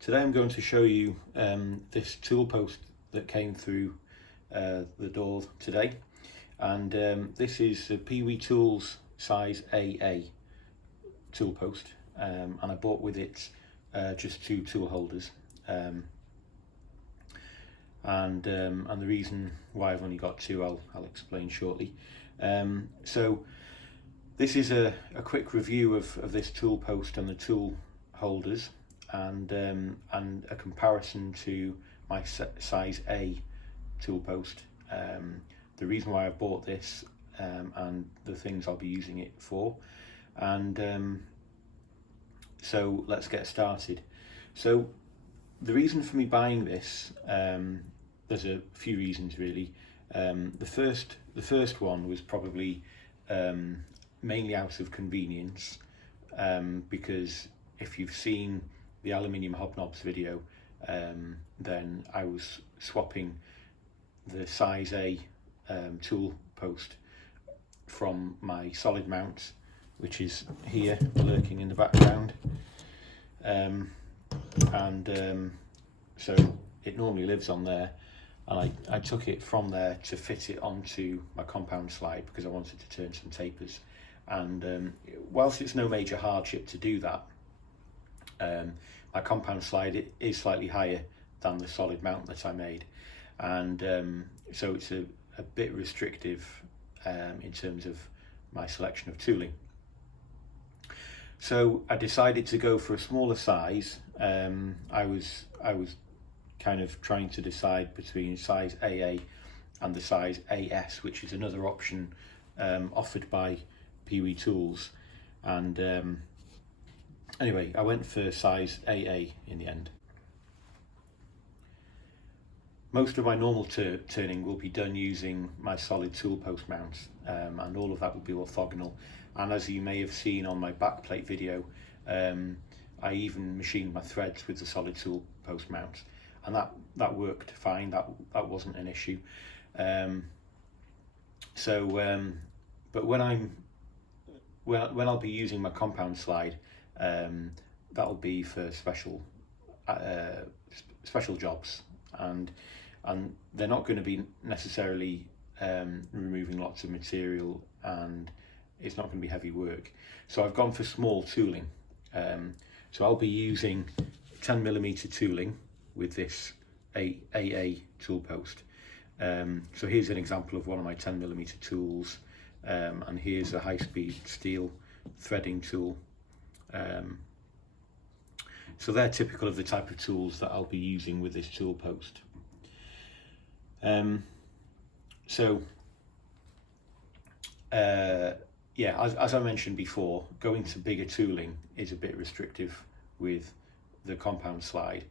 Today I'm going to show you this tool post that came through the door today, and this is a Pewe Tools size AA tool post, and I bought with it just two tool holders, and the reason why I've only got two I'll explain shortly. So this is a quick review of this tool post and the tool holders, and a comparison to my size A tool post, the reason why I've bought this, and the things I'll be using it for. And so let's get started. So the reason for me buying this, there's a few reasons really. The first one was probably mainly out of convenience, because if you've seen the aluminium hobnobs video, then I was swapping the size A tool post from my solid mount, which is here lurking in the background, so it normally lives on there, and I took it from there to fit it onto my compound slide because I wanted to turn some tapers. And whilst it's no major hardship to do that, my compound slide is slightly higher than the solid mount that I made, and so it's a bit restrictive in terms of my selection of tooling. So I decided to go for a smaller size. I was kind of trying to decide between size AA and the size AS, which is another option offered by Pewe Tools, and anyway, I went for size AA in the end. Most of my normal turning will be done using my solid tool post mount, and all of that will be orthogonal. And as you may have seen on my backplate video, I even machined my threads with the solid tool post mount, and that worked fine. That wasn't an issue. But when I'll be using my compound slide, that'll be for special jobs, and they're not going to be necessarily removing lots of material, and it's not going to be heavy work. So I've gone for small tooling. So I'll be using 10mm tooling with this AA tool post. So here's an example of one of my 10mm tools, and here's a high-speed steel threading tool. So they're typical of the type of tools that I'll be using with this tool post. Yeah, as I mentioned before, going to bigger tooling is a bit restrictive with the compound slide,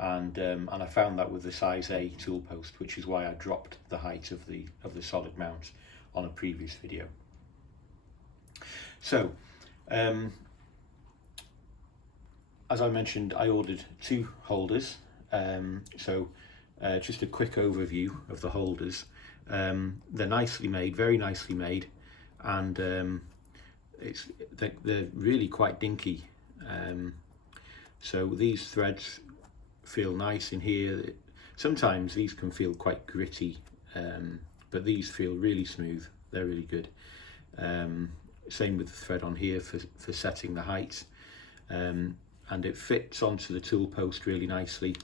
and I found that with the size A tool post, which is why I dropped the height of the solid mount on a previous video. So as I mentioned, I ordered two holders. Just a quick overview of the holders. They're nicely made, very nicely made, and they're really quite dinky. So these threads feel nice in here. Sometimes these can feel quite gritty, but these feel really smooth. They're really good. Same with the thread on here for setting the height, and it fits onto the tool post really nicely.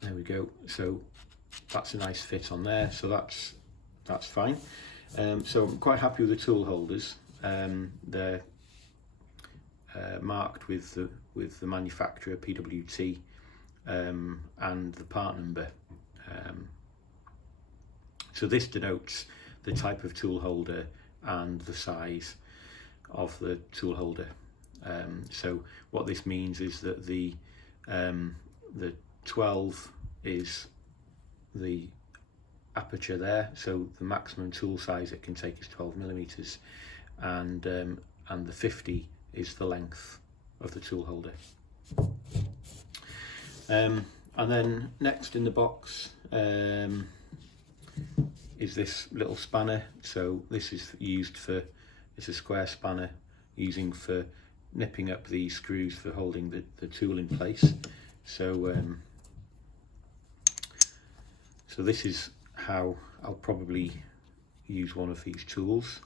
There we go. So that's a nice fit on there. So that's fine. So I'm quite happy with the tool holders. They're marked with the manufacturer, PWT, and the part number. So this denotes the type of tool holder and the size of the tool holder. So what this means is that the 12 is the aperture there, so the maximum tool size it can take is 12mm, and the 50 is the length of the tool holder. And then next in the box is this little spanner. So this is used for, it's a square spanner using for nipping up the screws for holding the tool in place. So so this is how I'll probably use one of these tools.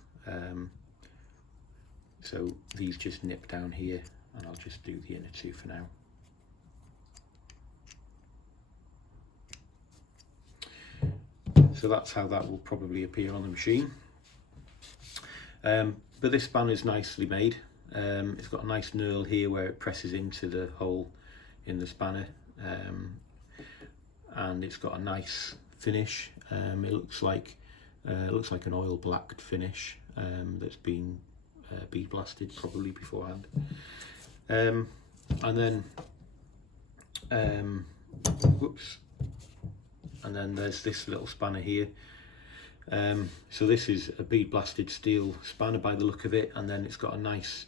So these just nip down here, and I'll just do the inner two for now. So that's how that will probably appear on the machine. But this spanner is nicely made. It's got a nice knurl here where it presses into the hole in the spanner, and it's got a nice finish. It looks like an oil blacked finish that's been bead blasted probably beforehand. And then whoops. And then there's this little spanner here. So this is a bead blasted steel spanner by the look of it, and then it's got a nice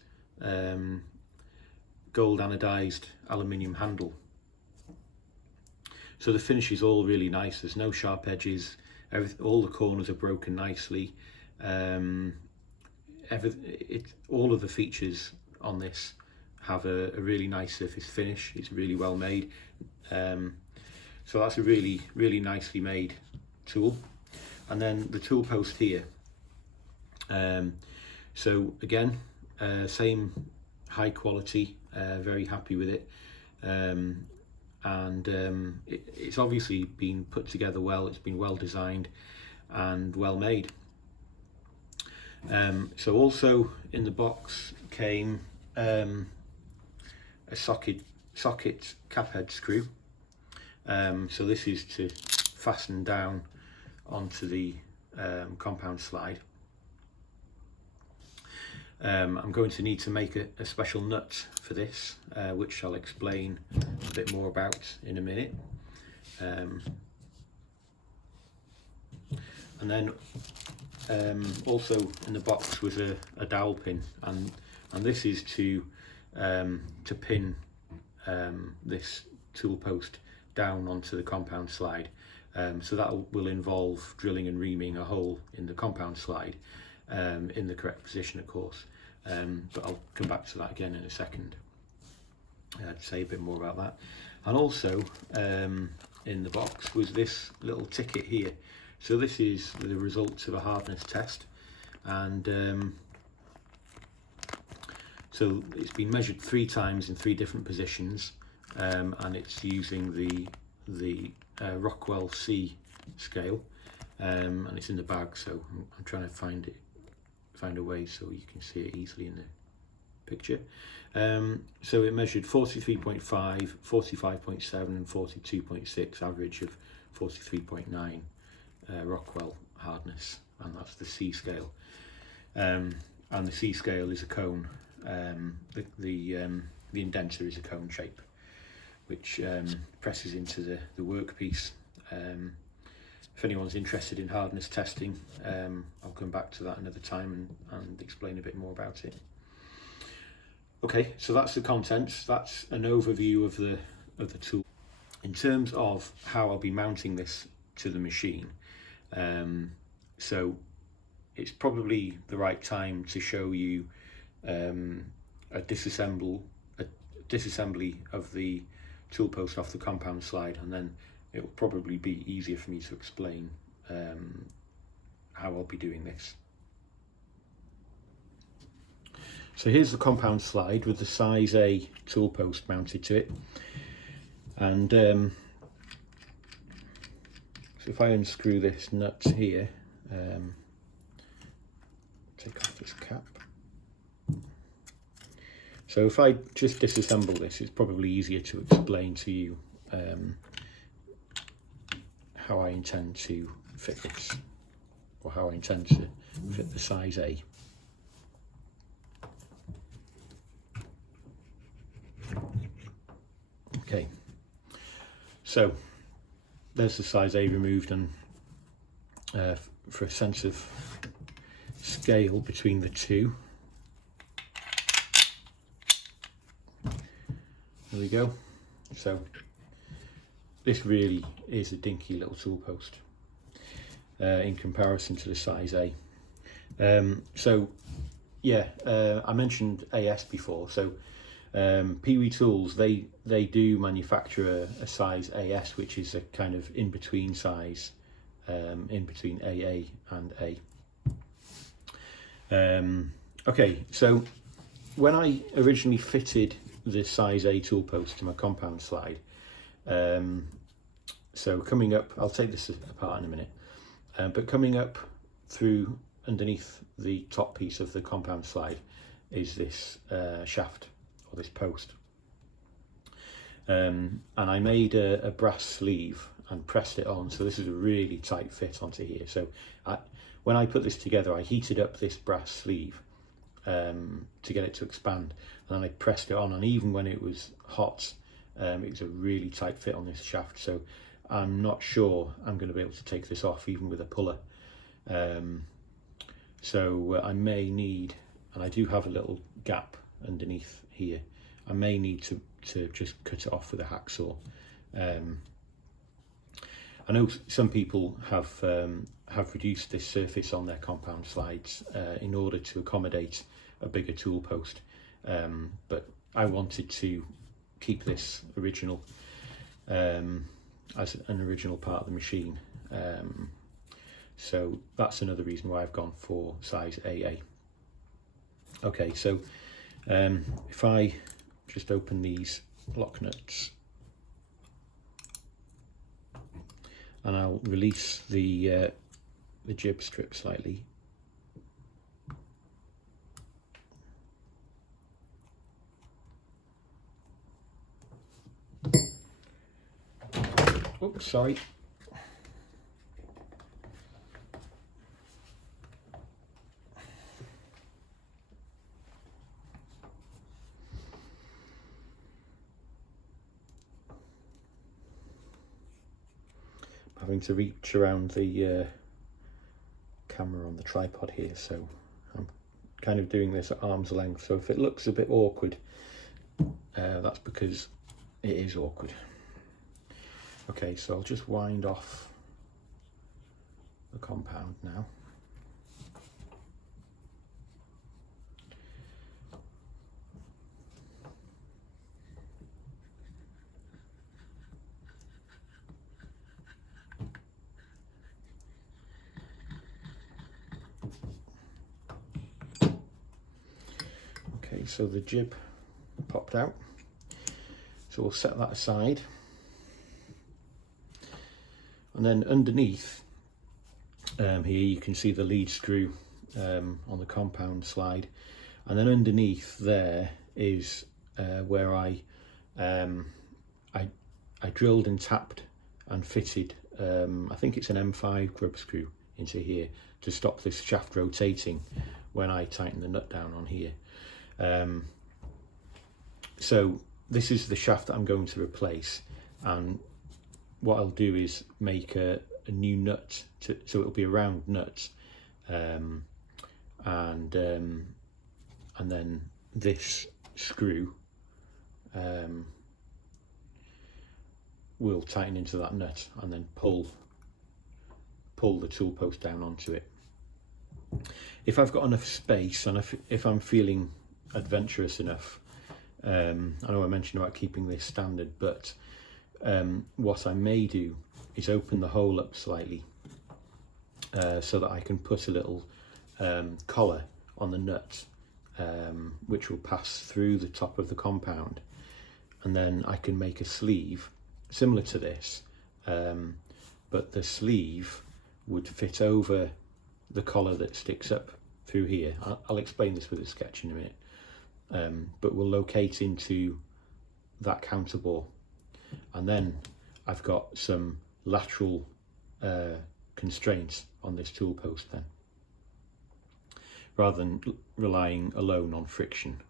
gold anodized aluminium handle. So the finish is all really nice. There's no sharp edges. All the corners are broken nicely. All of the features on this have a really nice surface finish. It's really well made. So that's a really nicely made tool. And then the tool post here. So again, same high quality, very happy with it. It's obviously been put together well. It's been well designed and well made. So also in the box came a socket cap head screw. So this is to fasten down onto the compound slide. I'm going to need to make a special nut for this, which I'll explain a bit more about in a minute. And then also in the box was a dowel pin, and this is to pin this tool post down onto the compound slide. So that will involve drilling and reaming a hole in the compound slide in the correct position, of course. But I'll come back to that again in a second to say a bit more about that. And also in the box was this little ticket here. So this is the results of a hardness test, and so it's been measured 3 times in 3 different positions, and it's using the Rockwell C scale, and it's in the bag. So I'm trying to find a way so you can see it easily in the picture. So it measured 43.5, 45.7 and 42.6, average of 43.9 Rockwell hardness, and that's the C scale. And the C scale is a cone. The indenter is a cone shape, which presses into the workpiece. If anyone's interested in hardness testing, I'll come back to that another time and explain a bit more about it. Okay, so that's the contents. That's an overview of the tool. In terms of how I'll be mounting this to the machine, so it's probably the right time to show you a disassembly of the tool post off the compound slide, and then it will probably be easier for me to explain how I'll be doing this. So here's the compound slide with the size A tool post mounted to it, and so if I unscrew this nut here, take off this cap. So if I just disassemble this, it's probably easier to explain to you how I intend to fit this, or how I intend to fit the size A. Okay, so there's the size A removed, and for a sense of scale between the two, there we go. So this really is a dinky little tool post in comparison to the size A. So yeah, I mentioned AS before. So Pewe Tools, they do manufacture a size AS, which is a kind of in between size, in between AA and A. Okay, so when I originally fitted the size A tool post to my compound slide, so coming up, I'll take this apart in a minute, but coming up through underneath the top piece of the compound slide is this shaft, or this post. And I made a brass sleeve and pressed it on, so this is a really tight fit onto here. So when I put this together, I heated up this brass sleeve to get it to expand, and then I pressed it on, and even when it was hot, it was a really tight fit on this shaft. So I'm not sure I'm going to be able to take this off even with a puller. So I may need, and I do have a little gap underneath here, I may need to just cut it off with a hacksaw. I know some people have reduced this surface on their compound slides in order to accommodate a bigger tool post, but I wanted to keep this original as an original part of the machine. So that's another reason why I've gone for size AA. Okay, so if I just open these lock nuts, and I'll release the jib strip slightly. Oops, sorry. Having to reach around the camera on the tripod here, so I'm kind of doing this at arm's length. So if it looks a bit awkward, that's because it is awkward. Okay, so I'll just wind off the compound now. Okay, so the jib popped out, so we'll set that aside. And then underneath here you can see the lead screw on the compound slide, and then underneath there is where I drilled and tapped and fitted I think it's an M5 grub screw into here to stop this shaft rotating when I tighten the nut down on here. So this is the shaft that I'm going to replace, and what I'll do is make a new nut, so it'll be a round nut, and then this screw will tighten into that nut and then pull the tool post down onto it. If I've got enough space, and if I'm feeling adventurous enough, I know I mentioned about keeping this standard, but what I may do is open the hole up slightly so that I can put a little collar on the nut, which will pass through the top of the compound, and then I can make a sleeve similar to this, but the sleeve would fit over the collar that sticks up through here. I'll explain this with a sketch in a minute, but we'll locate into that counterbore, and then I've got some lateral constraints on this tool post then, rather than relying alone on friction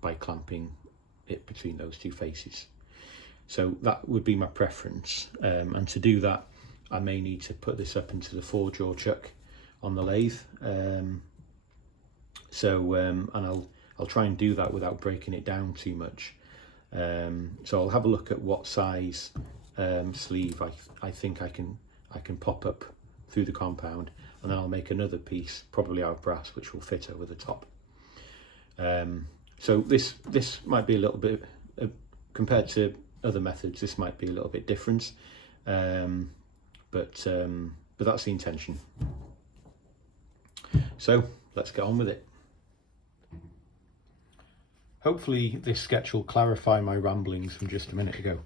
by clamping it between those two faces. So that would be my preference, and to do that I may need to put this up into the 4-jaw chuck on the lathe, and I'll try and do that without breaking it down too much. So I'll have a look at what size sleeve I think I can pop up through the compound, and then I'll make another piece, probably out of brass, which will fit over the top. So this might be a little bit, compared to other methods, this might be a little bit different, but that's the intention. So let's get on with it. Hopefully this sketch will clarify my ramblings from just a minute ago.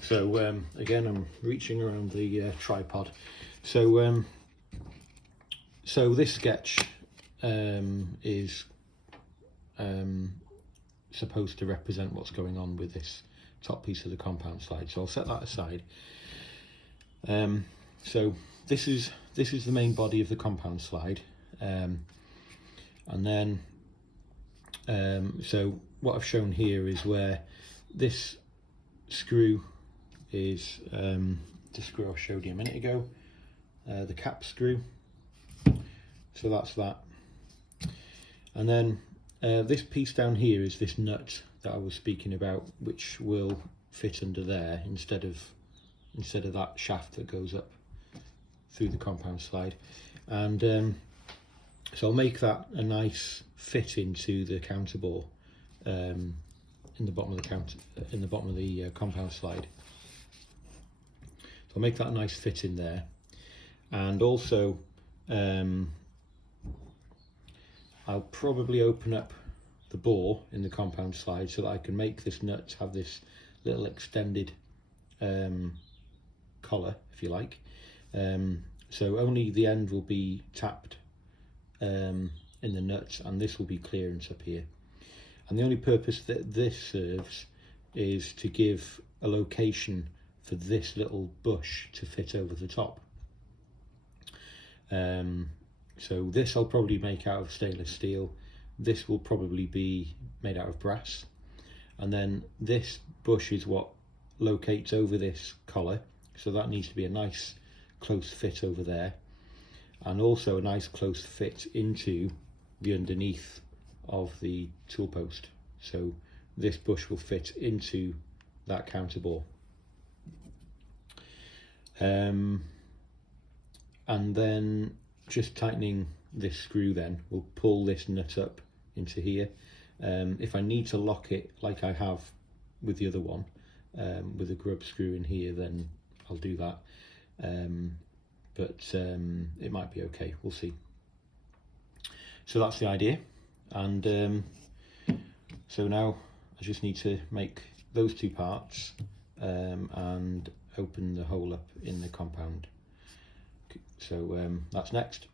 So again, I'm reaching around the tripod. So this sketch is supposed to represent what's going on with this top piece of the compound slide. So I'll set that aside. So this is the main body of the compound slide, and then so what I've shown here is where this screw is the screw I showed you a minute ago, the cap screw. So that's that, and then this piece down here is this nut that I was speaking about, which will fit under there instead of that shaft that goes up through the compound slide. And so I'll make that a nice fit into the counter bore in the bottom of the compound slide. So I'll make that a nice fit in there, and also I'll probably open up the bore in the compound slide so that I can make this nut have this little extended collar, if you like. So only the end will be tapped in the nut, and this will be clearance up here. And the only purpose that this serves is to give a location for this little bush to fit over the top. So this I'll probably make out of stainless steel. This will probably be made out of brass. And then this bush is what locates over this collar. So that needs to be a nice close fit over there. And also a nice close fit into the underneath of the tool post. So this bush will fit into that counter bore. And then just tightening this screw then will pull this nut up into here. If I need to lock it like I have with the other one, with a grub screw in here, then I'll do that. But it might be okay, we'll see. So that's the idea, and so now I just need to make those two parts and open the hole up in the compound. So that's next.